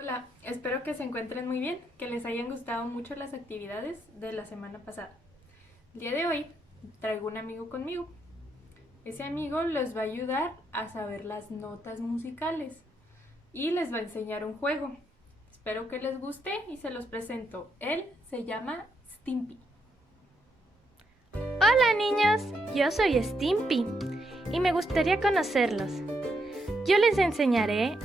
Hola, espero que se encuentren muy bien, que les hayan gustado mucho las actividades de la semana pasada. El día de hoy traigo un amigo conmigo. Ese amigo les va a ayudar a saber las notas musicales y les va a enseñar un juego. Espero que les guste y se los presento. Él se llama Stimpy. Hola niños, yo soy Stimpy y me gustaría conocerlos. Yo les enseñaré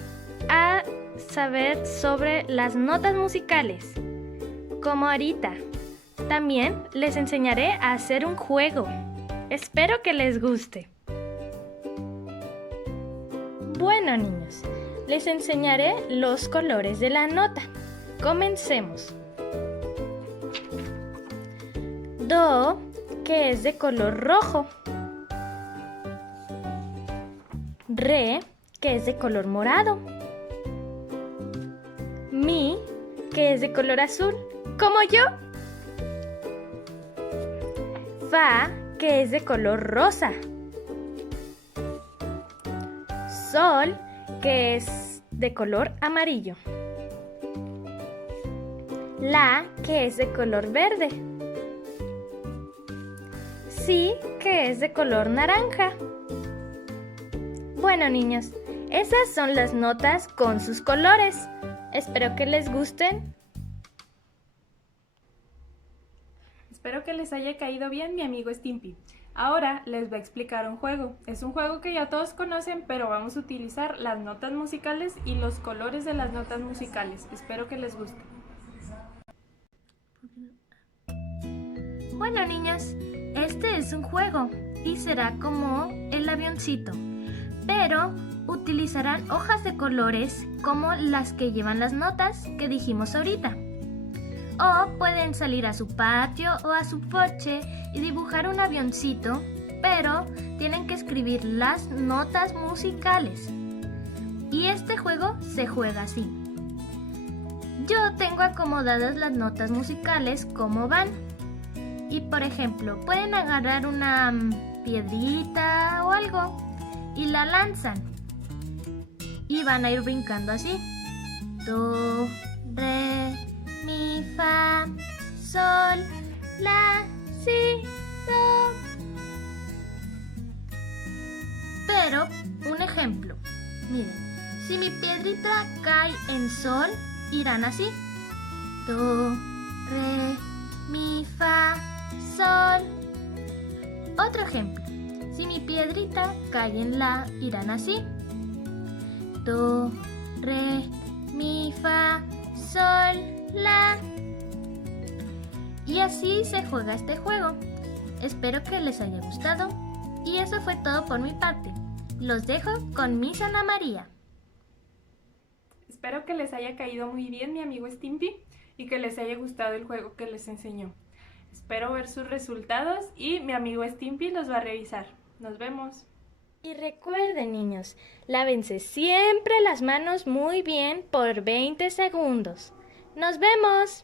a saber sobre las notas musicales, como ahorita. También les enseñaré a hacer un juego. Espero que les guste. Bueno niños, les enseñaré los colores de la nota. Comencemos. Do, que es de color rojo. Re, que es de color morado. Mi, que es de color azul, como yo. Fa, que es de color rosa. Sol, que es de color amarillo. La, que es de color verde. Si, que es de color naranja. Bueno, niños, esas son las notas con sus colores. Espero que les gusten. Espero que les haya caído bien mi amigo Stimpy. Ahora les va a explicar un juego. Es un juego que ya todos conocen, pero vamos a utilizar las notas musicales y los colores de las notas musicales. Espero que les guste. Bueno, niños, este es un juego y será como el avioncito, pero utilizarán hojas de colores como las que llevan las notas que dijimos ahorita. O pueden salir a su patio o a su porche y dibujar un avioncito, pero tienen que escribir las notas musicales. Y este juego se juega así. Yo tengo acomodadas las notas musicales como van. Y por ejemplo, pueden agarrar una piedrita o algo y la lanzan. Y van a ir brincando así. Do, re, mi, fa, sol, la, si, do. Pero, un ejemplo. Miren, si mi piedrita cae en sol, irán así. Do, re, mi, fa, sol. Otro ejemplo. Si mi piedrita cae en la, irán así. Do, re, mi, fa, sol, la. Y así se juega este juego. Espero que les haya gustado. Y eso fue todo por mi parte. Los dejo con Miss Ana María. Espero que les haya caído muy bien mi amigo Stimpy y que les haya gustado el juego que les enseñó. Espero ver sus resultados y mi amigo Stimpy los va a revisar. Nos vemos. Y recuerden, niños, lávense siempre las manos muy bien por 20 segundos. ¡Nos vemos!